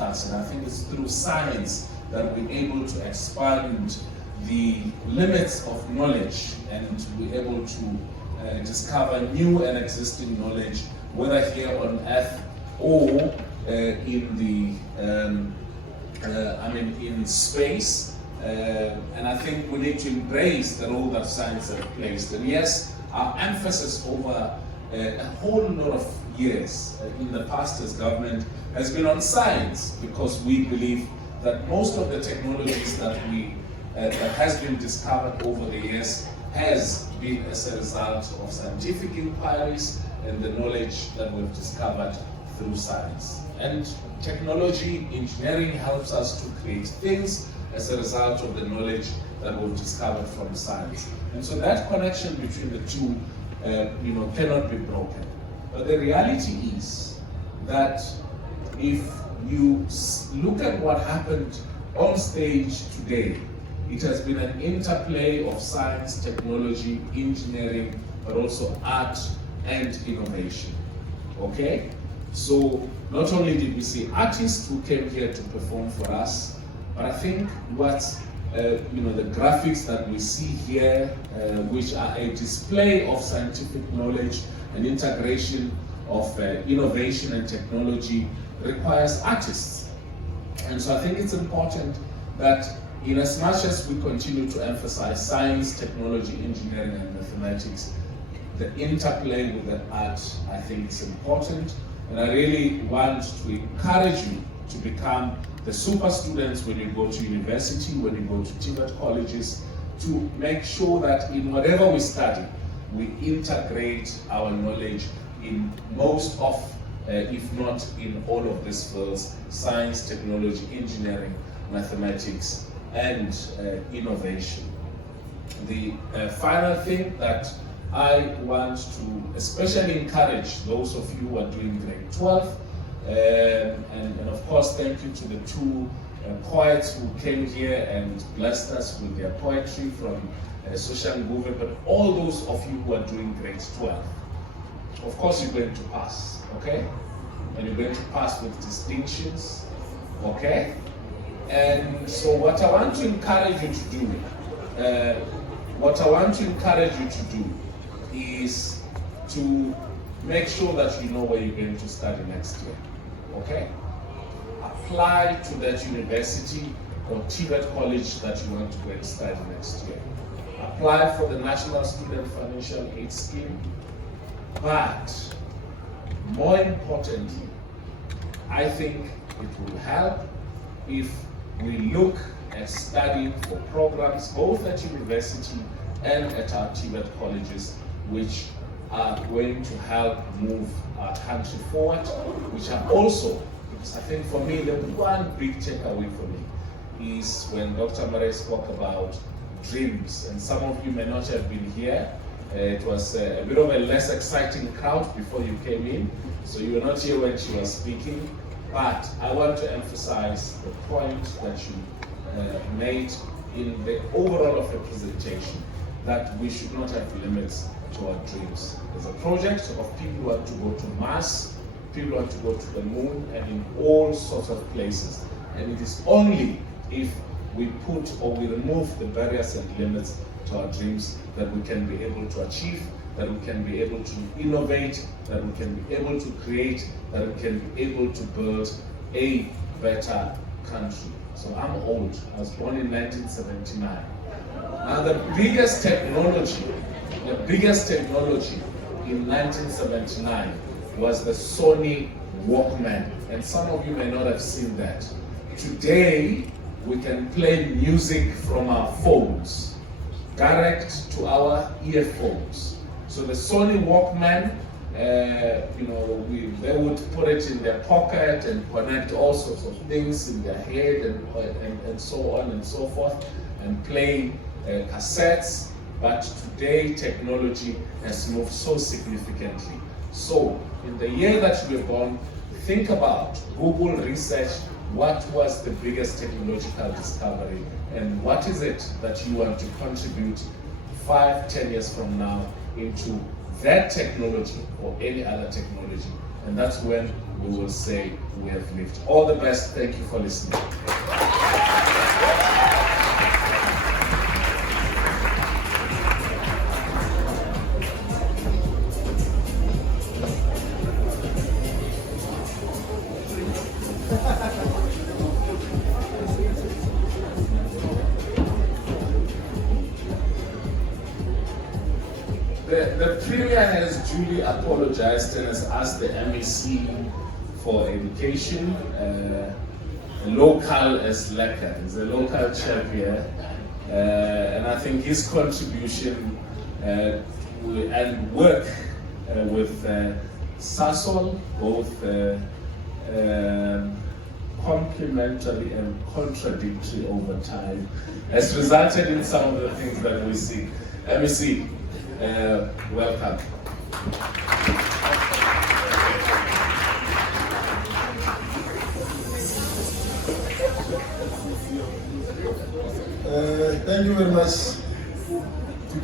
with us, and I think it's through science that we're able to expand the limits of knowledge, and we're able to discover new and existing knowledge, whether here on Earth or in space. And I think we need to embrace the role that science has placed. And yes, our emphasis over a whole lot of years in the past as government has been on science, because we believe that most of the technologies that has been discovered over the years has been as a result of scientific inquiries and the knowledge that we've discovered through science. And technology, engineering helps us to create things as a result of the knowledge that we've discovered from science. And so that connection between the two cannot be broken. But the reality is that if you look at what happened on stage today, it has been an interplay of science, technology, engineering, but also art and innovation. Okay? So not only did we see artists who came here to perform for us, but I think what the graphics that we see here, which are a display of scientific knowledge and integration of innovation and technology, requires artists. And so I think it's important that in as much as we continue to emphasize science, technology, engineering, and mathematics, the interplay with the art, I think, is important. And I really want to encourage you to become the super students when you go to university, when you go to TVET colleges, to make sure that in whatever we study, we integrate our knowledge in most of, if not in all of these fields: science, technology, engineering, mathematics, and innovation. The final thing that I want to especially encourage those of you who are doing grade 12, and of course thank you to the two poets who came here and blessed us with their poetry from social movement, but all those of you who are doing grade 12, of course you're going to pass, okay? And you're going to pass with distinctions, okay? And so what I want to encourage you to do, is to make sure that you know where you're going to study next year, okay? Apply to that university or TVET college that you want to go and study next year. Apply for the National Student Financial Aid Scheme, but more importantly, I think it will help if we look at studying for programs both at university and at our TVET colleges, which are going to help move our country forward, which are also, because I think for me, the one big takeaway for me is when Dr. Murray spoke about dreams, and some of you may not have been here. It was a bit of a less exciting crowd before you came in, so you were not here when she was speaking, but I want to emphasize the point that you made in the overall of the presentation, that we should not have limits to our dreams. There's a project of people who want to go to Mars, people want to go to the moon, and in all sorts of places. And it is only if we put or we remove the barriers and limits to our dreams that we can be able to achieve, that we can be able to innovate, that we can be able to create, that we can be able to build a better country. So I'm old. I was born in 1979. Now the biggest technology in 1979 was the Sony Walkman, and some of you may not have seen that. Today, we can play music from our phones, direct to our earphones. So the Sony Walkman, they would put it in their pocket and connect all sorts of things in their head and so on and so forth, and play cassettes. But today, technology has moved so significantly. So, in the year that we are born, think about Google research. What was the biggest technological discovery, and what is it that you want to contribute 5-10 years from now into that technology or any other technology? And that's when we will say we have lived. All the best. Thank you for listening. The Premier has duly apologized and has asked the MEC for education. Local as Lekker, he's a local chap here, and I think his contribution and work with Sasol, both complementary and contradictory over time, has resulted in some of the things that we see. MEC, welcome. Thank you very much.